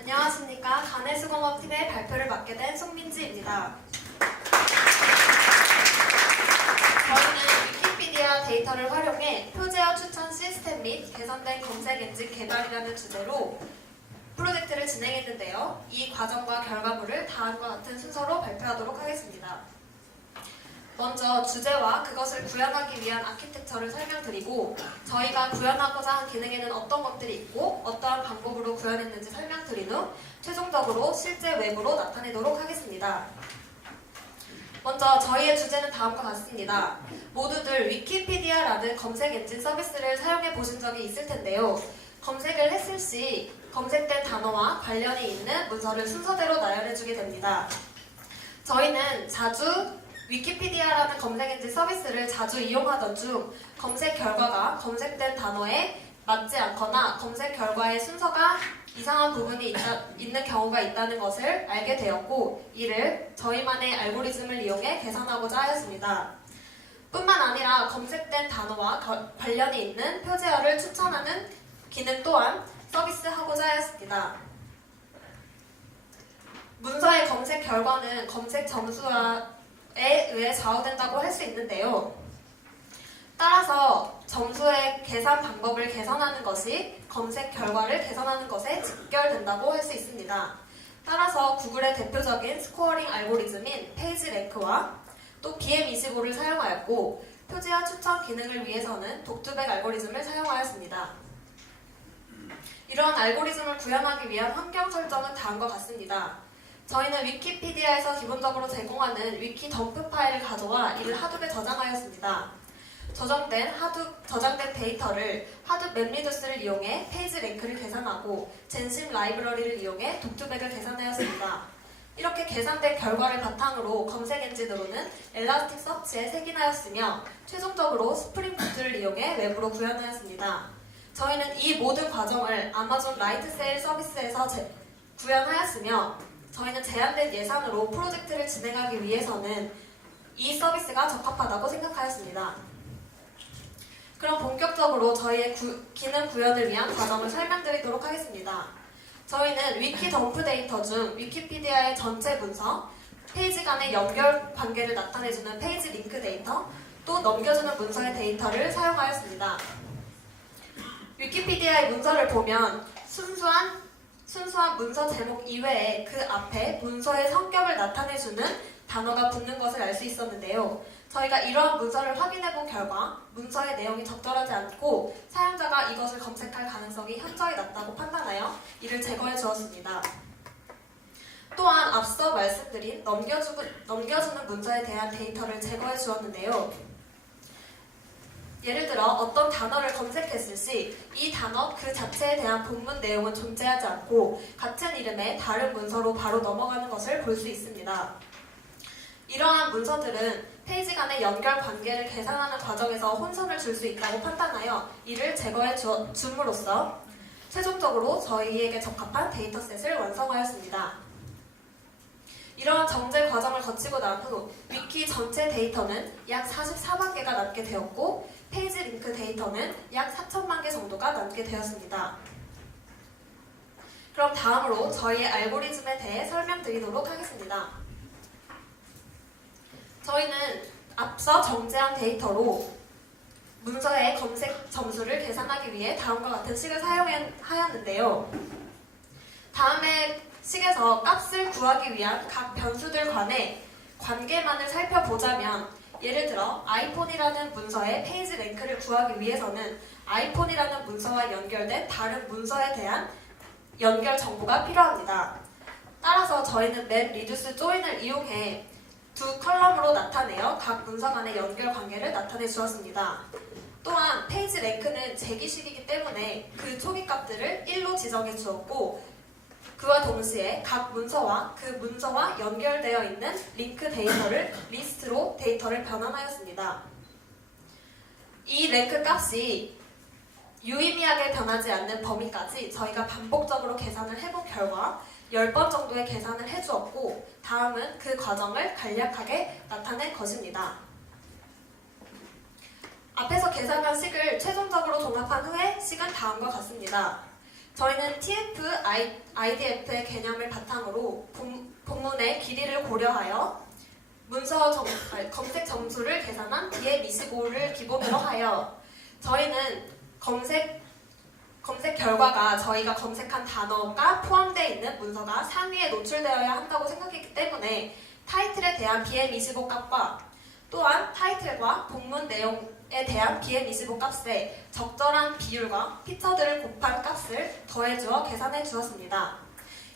안녕하십니까. 간해수공업팀의 발표를 맡게 된 송민지입니다. 저희는 위키피디아 데이터를 활용해 표제어 추천 시스템 및 개선된 검색 엔진 개발이라는 주제로 프로젝트를 진행했는데요. 이 과정과 결과물을 다음과 같은 순서로 발표하도록 하겠습니다. 먼저 주제와 그것을 구현하기 위한 아키텍처를 설명드리고 저희가 구현하고자 한 기능에는 어떤 것들이 있고 어떠한 방법으로 구현했는지 설명드린 후 최종적으로 실제 웹으로 나타내도록 하겠습니다. 먼저 저희의 주제는 다음과 같습니다. 모두들 위키피디아라는 검색 엔진 서비스를 사용해 보신 적이 있을 텐데요. 검색을 했을 시 검색된 단어와 관련이 있는 문서를 순서대로 나열해 주게 됩니다. 저희는 자주 위키피디아라는 검색 엔진 서비스를 자주 이용하던 중 검색 결과가 검색된 단어에 맞지 않거나 검색 결과의 순서가 이상한 부분이 있다- 있는 경우가 있다는 것을 알게 되었고 이를 저희만의 알고리즘을 이용해 개선하고자 하였습니다. 뿐만 아니라 검색된 단어와 거- 관련이 있는 표제어를 추천하는 기능 또한 서비스하고자 하였습니다. 문서의 검색 결과는 검색 점수에 의해 좌우된다고 할 수 있는데요. 따라서 점수의 계산 방법을 개선하는 것이 검색 결과를 개선하는 것에 직결된다고 할 수 있습니다. 따라서 구글의 대표적인 스코어링 알고리즘인 페이지 랭크와 또 BM25를 사용하였고 표지와 추천 기능을 위해서는 독주백 알고리즘을 사용하였습니다. 이러한 알고리즘을 구현하기 위한 환경 설정은 다음과 같습니다. 저희는 위키피디아에서 기본적으로 제공하는 위키 덤프 파일을 가져와 이를 하둡에 저장하였습니다. 저장된 하둡, 저장된 데이터를 하둡 맵리두스를 이용해 페이지 랭크를 계산하고 젠심 라이브러리를 이용해 독투백을 계산하였습니다. 이렇게 계산된 결과를 바탕으로 검색 엔진으로는 엘라스틱 서치에 색인하였으며 최종적으로 스프링 붓을 이용해 웹으로 구현하였습니다. 저희는 이 모든 과정을 아마존 라이트 세일 서비스에서 제- 구현하였으며 저희는 제한된 예산으로 프로젝트를 진행하기 위해서는 이 서비스가 적합하다고 생각하였습니다. 그럼 본격적으로 저희의 구- 기능 구현을 위한 과정을 설명드리도록 하겠습니다. 저희는 위키 덤프 데이터 중 위키피디아의 전체 문서, 페이지 간의 연결 관계를 나타내주는 페이지 링크 데이터, 또 넘겨주는 문서의 데이터를 사용하였습니다. 위키피디아의 문서를 보면 순수한 순수한 문서 제목 이외에 그 앞에 문서의 성격을 나타내주는 단어가 붙는 것을 알 수 있었는데요. 저희가 이러한 문서를 확인해 본 결과 문서의 내용이 적절하지 않고 사용자가 이것을 검색할 가능성이 현저히 낮다고 판단하여 이를 제거해 주었습니다. 또한 앞서 말씀드린 넘겨주, 넘겨주는 문서에 대한 데이터를 제거해 주었는데요. 예를 들어 어떤 단어를 검색했을 시 이 단어 그 자체에 대한 본문 내용은 존재하지 않고 같은 이름의 다른 문서로 바로 넘어가는 것을 볼 수 있습니다. 이러한 문서들은 페이지 간의 연결 관계를 계산하는 과정에서 혼선을 줄 수 있다고 판단하여 이를 제거해 주, 줌으로써 최종적으로 저희에게 적합한 데이터셋을 완성하였습니다. 이러한 정제 과정을 거치고 난 후 위키 전체 데이터는 약 44만 개가 남게 되었고 페이지 링크 데이터는 약 4천만 개 정도가 남게 되었습니다. 그럼 다음으로 저희의 알고리즘에 대해 설명드리도록 하겠습니다. 저희는 앞서 정제한 데이터로 문서의 검색 점수를 계산하기 위해 다음과 같은 식을 사용하였는데요. 다음의 식에서 값을 구하기 위한 각 변수들 간의 관계만을 살펴보자면 예를 들어 아이폰이라는 문서의 페이지 랭크를 구하기 위해서는 아이폰이라는 문서와 연결된 다른 문서에 대한 연결 정보가 필요합니다. 따라서 저희는 맵 리듀스 조인을 이용해 두 컬럼으로 나타내어 각 문서 간의 연결 관계를 나타내 주었습니다. 또한 페이지 랭크는 재기식이기 때문에 그 초기 값들을 1로 지정해 주었고 그와 동시에 각 문서와 그 문서와 연결되어 있는 링크 데이터를 리스트로 데이터를 변환하였습니다. 이 랭크 값이 유의미하게 변하지 않는 범위까지 저희가 반복적으로 계산을 해본 결과 10번 정도의 계산을 해주었고 다음은 그 과정을 간략하게 나타낸 것입니다. 앞에서 계산한 식을 최종적으로 종합한 후에 식은 다음과 같습니다. 저희는 TF, IDF의 개념을 바탕으로 본, 본문의 길이를 고려하여 문서 점, 검색 점수를 계산한 BM25를 기본으로 하여 저희는 검색 검색 결과가 저희가 검색한 단어가 포함되어 있는 문서가 상위에 노출되어야 한다고 생각했기 때문에 타이틀에 대한 BM25 값과 또한 타이틀과 본문 내용에 대한 BM25 값에 적절한 비율과 피처들을 곱한 값을 더해주어 계산해 주었습니다.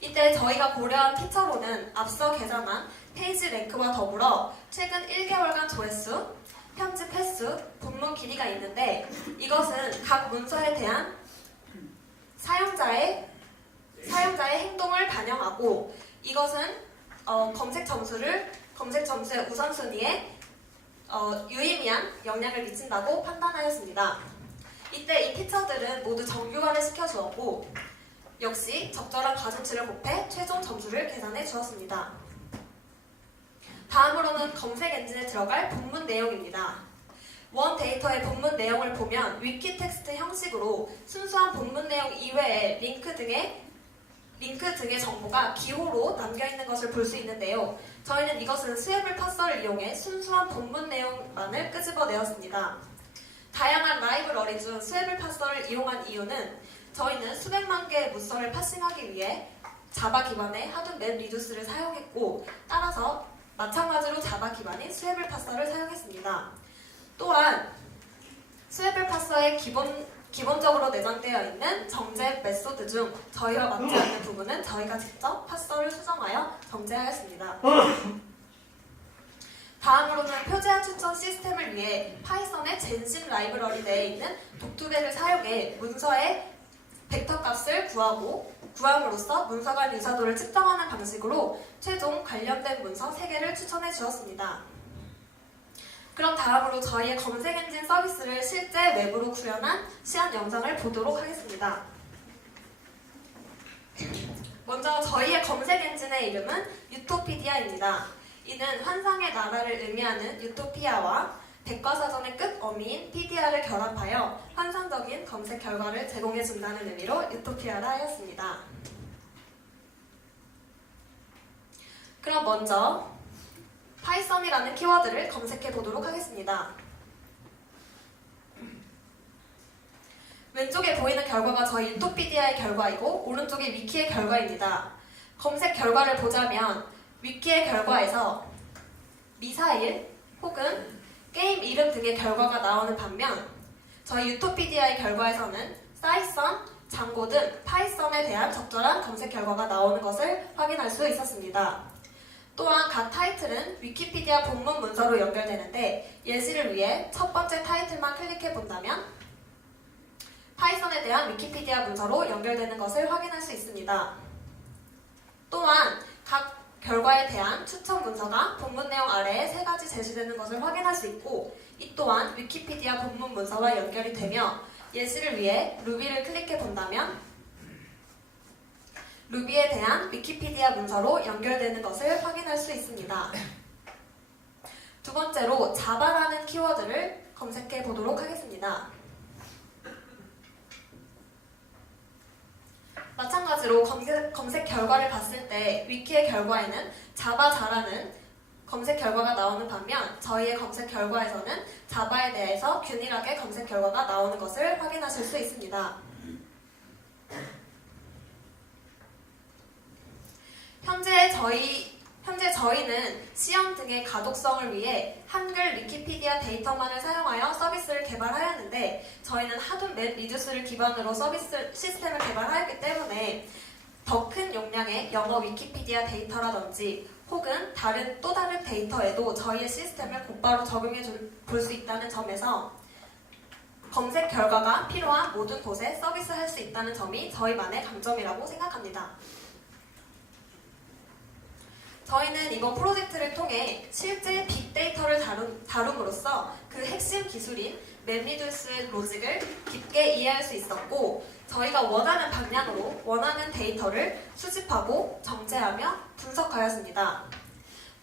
이때 저희가 고려한 피처로는 앞서 계산한 페이지 랭크와 더불어 최근 1개월간 조회수, 편집 횟수, 본문 길이가 있는데 이것은 각 문서에 대한 사용자의 사용자의 행동을 반영하고 이것은 어, 검색 점수를 검색 점수의 우선순위에 어, 유의미한 영향을 미친다고 판단하였습니다. 이때 이 피처들은 모두 정규화를 시켜주었고 역시 적절한 가중치를 곱해 최종 점수를 계산해 주었습니다. 다음으로는 검색 엔진에 들어갈 본문 내용입니다. 원 데이터의 본문 내용을 보면 위키 텍스트 형식으로 순수한 본문 내용 이외에 링크 등의 링크 등의 정보가 기호로 남겨 있는 것을 볼 수 있는데요. 저희는 이것은 스웨블 파서를 이용해 순수한 본문 내용만을 끄집어내었습니다. 다양한 라이브러리 중 스웨블 파서를 이용한 이유는 저희는 수백만 개의 문서를 파싱하기 위해 자바 기반의 하드 맵 리두스를 사용했고 따라서 마찬가지로 자바 기반인 스웨블 파서를 사용했습니다. 또한 스웨블 파서의 기본 기본적으로 내장되어 있는 정제 메소드 중 저희와 맞지 않는 부분은 저희가 직접 파서를 수정하여 정제하였습니다. 다음으로는 표제화 추천 시스템을 위해 파이썬의 젠신 라이브러리 내에 있는 독투백을 사용해 문서의 벡터 값을 구하고 구함으로써 문서 간 유사도를 측정하는 방식으로 최종 관련된 문서 3개를 추천해 주었습니다. 그럼 다음으로 저희의 검색 엔진 서비스를 실제 웹으로 구현한 시안 영상을 보도록 하겠습니다. 먼저 저희의 검색 엔진의 이름은 유토피디아입니다. 이는 환상의 나라를 의미하는 유토피아와 백과사전의 끝 어미인 피디아를 결합하여 환상적인 검색 결과를 제공해 준다는 의미로 유토피아라 하였습니다. 그럼 먼저 파이썬이라는 키워드를 검색해 보도록 하겠습니다. 왼쪽에 보이는 결과가 저희 유토피디아의 결과이고 오른쪽이 위키의 결과입니다. 검색 결과를 보자면 위키의 결과에서 미사일 혹은 게임 이름 등의 결과가 나오는 반면 저희 유토피디아의 결과에서는 사이선, 장고 등 파이썬에 대한 적절한 검색 결과가 나오는 것을 확인할 수 있었습니다. 또한 각 타이틀은 위키피디아 본문 문서로 연결되는데 예시를 위해 첫 번째 타이틀만 클릭해 본다면 파이썬에 대한 위키피디아 문서로 연결되는 것을 확인할 수 있습니다. 또한 각 결과에 대한 추천 문서가 본문 내용 아래에 세 가지 제시되는 것을 확인할 수 있고 이 또한 위키피디아 본문 문서와 연결이 되며 예시를 위해 루비를 클릭해 본다면 루비에 대한 위키피디아 문서로 연결되는 것을 확인할 수 있습니다. 두 번째로 자바라는 키워드를 검색해 보도록 하겠습니다. 마찬가지로 검색, 검색 결과를 봤을 때 위키의 결과에는 자바자라는 검색 결과가 나오는 반면 저희의 검색 결과에서는 자바에 대해서 균일하게 검색 결과가 나오는 것을 확인하실 수 있습니다. 현재 저희 현재 저희는 시험 등의 가독성을 위해 한글 위키피디아 데이터만을 사용하여 서비스를 개발하였는데 저희는 하드맵 리듀스를 기반으로 서비스 시스템을 개발하였기 때문에 더 큰 용량의 영어 위키피디아 데이터라든지 혹은 다른 또 다른 데이터에도 저희의 시스템을 곧바로 적용해 볼 수 있다는 점에서 검색 결과가 필요한 모든 곳에 서비스할 수 있다는 점이 저희만의 강점이라고 생각합니다. 저희는 이번 프로젝트를 통해 실제 빅데이터를 다룸, 다룸으로써 그 핵심 기술인 맵리듀스의 로직을 깊게 이해할 수 있었고 저희가 원하는 방향으로 원하는 데이터를 수집하고 정제하며 분석하였습니다.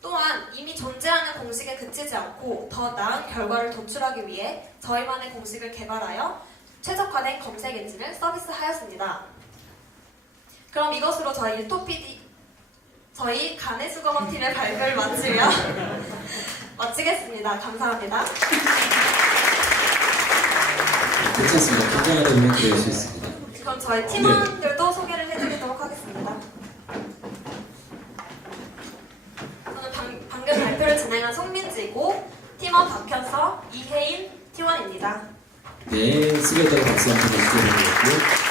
또한 이미 존재하는 공식에 그치지 않고 더 나은 결과를 도출하기 위해 저희만의 공식을 개발하여 최적화된 검색 엔진을 서비스하였습니다. 그럼 이것으로 저희 유토피디 저희 간해수거먼티의 발표를 마치며 마치겠습니다. 감사합니다. 괜찮습니다. 보면 그럴 수 있습니다. 그럼 저희 팀원들도 소개를 해드리도록 하겠습니다. 저는 방, 방금 발표를 진행한 송민지고 팀원 박현서, 이혜인 팀원입니다. 네, 수고했다고 박수 한번 해주시고요.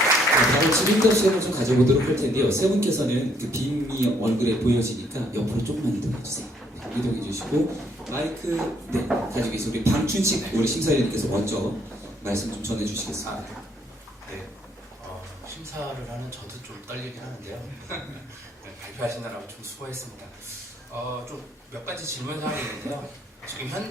시간을 좀 가져보도록 할 텐데요. 세 분께서는 그 빔이 얼굴에 보여지니까 옆으로 조금만 이동해 주세요. 네, 이동해 주시고 마이크 네 가지고 계신 우리 방춘식 우리 심사위원님께서 먼저 말씀 좀 전해 주시겠습니다. 아, 네. 어, 심사를 하는 저도 좀 떨리긴 하는데요. 네, 발표하시느라고 좀 수고했습니다. 어, 좀 몇 가지 질문 사항이 있는데요. 지금 현재